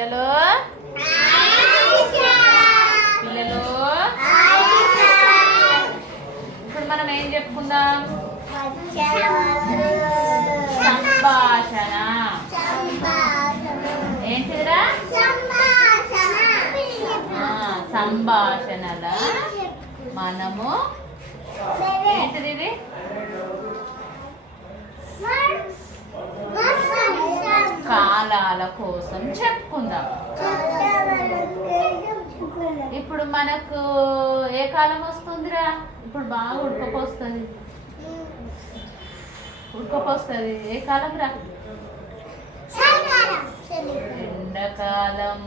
పిల్లలు పిల్లలు ఇప్పుడు మనం ఏం చెప్పుకుందాం? సంభాషణ. ఏంటిదిరా? సంభాషణల మనము ఏంటిది ఇది? కాలాల కోసం చెప్పుకుందాం. ఇప్పుడు మనకు ఏ కాలం వస్తుందిరా? ఇప్పుడు బాగా ఉడకపోస్తుంది. ఏ కాలం రా? ఎండాకాలం.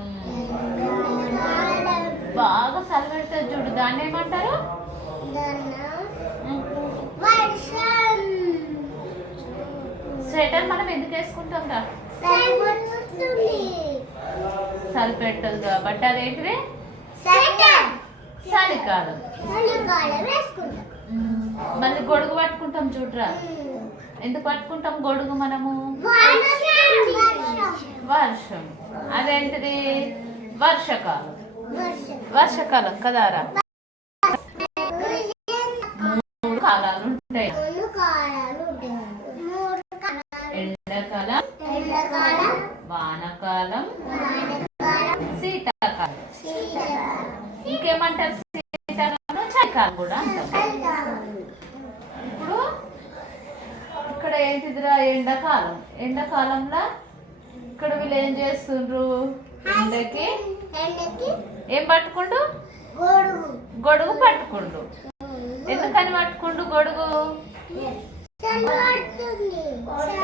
బాగా చలిపెడుతుంది చూడు, దాన్ని ఏమంటారు? స్వెటర్ మనం ఎందుకు వేసుకుంటాం రా? చలి పెట్టదు కాబట్టి. అదేంటిది? చలికాలం. మళ్ళీ గొడుగు పట్టుకుంటాం చూడరా. ఎందుకు పట్టుకుంటాం గొడుగు మనము? వర్షం. అదేంటిది? వర్షాకాలం. వర్షాకాలం కదారా. 3 కాలాలు ఉంటాయి. ఎండాకాలం, వానాకాలం, శీతాకాలం. ఇంకేమంటారు? శీతాకాలం, చలికాలం కూడా అంటారు. ఇప్పుడు ఇక్కడ ఏంటిదిరా? ఎండాకాలం. ఎండాకాలంలో ఇక్కడ వీళ్ళు ఏం చేస్తుండ్రు? ఎండకి ఏం పట్టుకుండు? గొడుగు పట్టుకుండు. ఎందుకని పట్టుకుండు గొడుగు?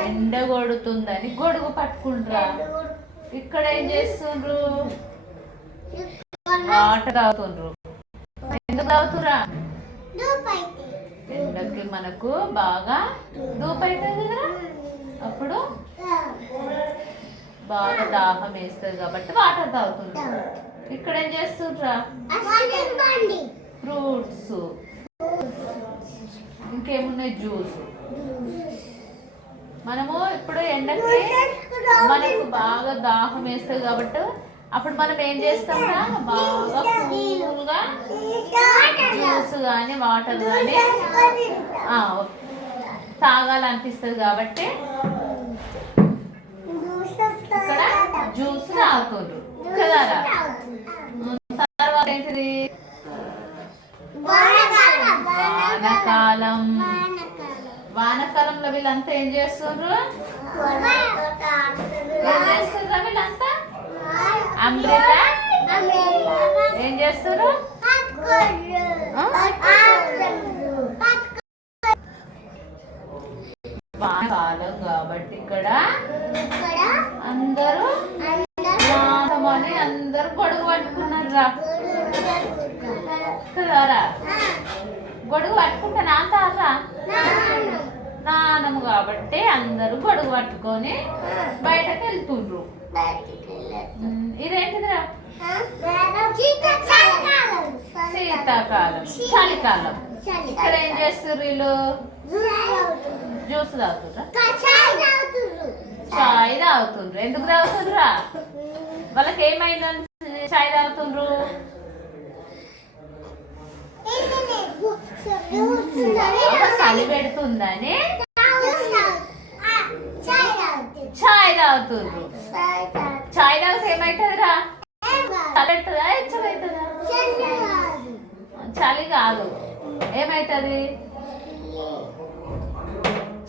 ఎండ కొడుతుందని గొడుగు పట్టుకుంటారా. ఇక్కడ ఏం చేస్తుండ్రు? వాటర్ తాగుతుండ్రు. ఎందుకు తాగుతురా? ఎండకి మనకు బాగా ధూపు అవుతుంది కదా, అప్పుడు బాగా దాహం వేస్తుంది కాబట్టి వాటర్ తాగుతుండ్రు. ఇక్కడ ఏం చేస్తుండ్రా? ఫ్రూట్స్, ఇంకేమున్నాయి? జ్యూస్. మనము ఇప్పుడు ఎండకి మనకు బాగా దాహం వేస్తుంది కాబట్టి అప్పుడు మనం ఏం చేస్తాం? బాగా కూల్గా జ్యూస్ కానీ వాటర్ కానీ తాగాలనిపిస్తుంది కాబట్టి ఇక్కడ జ్యూస్ తాగుతుండ్రు కదా. తర్వాత ఏంటిది? వానకాలం. వానకాలంలో వీళ్ళంతా ఏం చేస్తుండ్రు? వీళ్ళంతా అంబ్రెల్లా ఏం చేస్తారు? వానకాలం కాబట్టి ఇక్కడ అందరూ నానమని అందరూ గొడుగు పట్టుకున్నారు రా కదారా. గొడుగు పట్టుకుంటే నాంతారా నానము కాబట్టి అందరూ గొడుగు పట్టుకొని బయటకు వెళ్తుండ్రు. ఇదేంటిదిరా? శీతాకాలం, చలికాలం. ఇక్కడ ఏం చేస్తారు వీళ్ళు? జ్యూస్ తాగుతుండ్రా, చాయ్ తాగుతుండ్రు. ఎందుకు తాగుతుండ్రా? వాళ్ళకి ఏమైందని చాయ్ తాగుతుండ్రు? చలి పెడుతుందని చాయ్ తాగుతుండ్రు. చాయ్ తాగితే ఏమవుతుందిరా? చలి పెడుతుందా? ఎచ్చమవుతుందా? చలి కాదు, ఏమవుతుంది?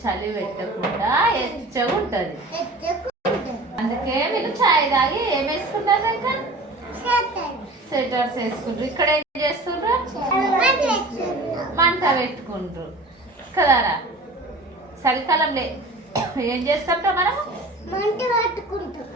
చలి పెట్టకుండా ఎచ్చగా ఉంటుంది. అందుకే వీళ్ళు చాయ్ తాగి ఏం వేసుకుంటారు? ఇంకా స్వెటర్స్ వేసుకుంటారు. ఇక్కడ ఏం చేస్తుండ్రు? మంట పెట్టుకుంటారు కదారా. చలికాలంలో ఏం చేస్తాం మనం? మంట పెట్టుకుంటాం.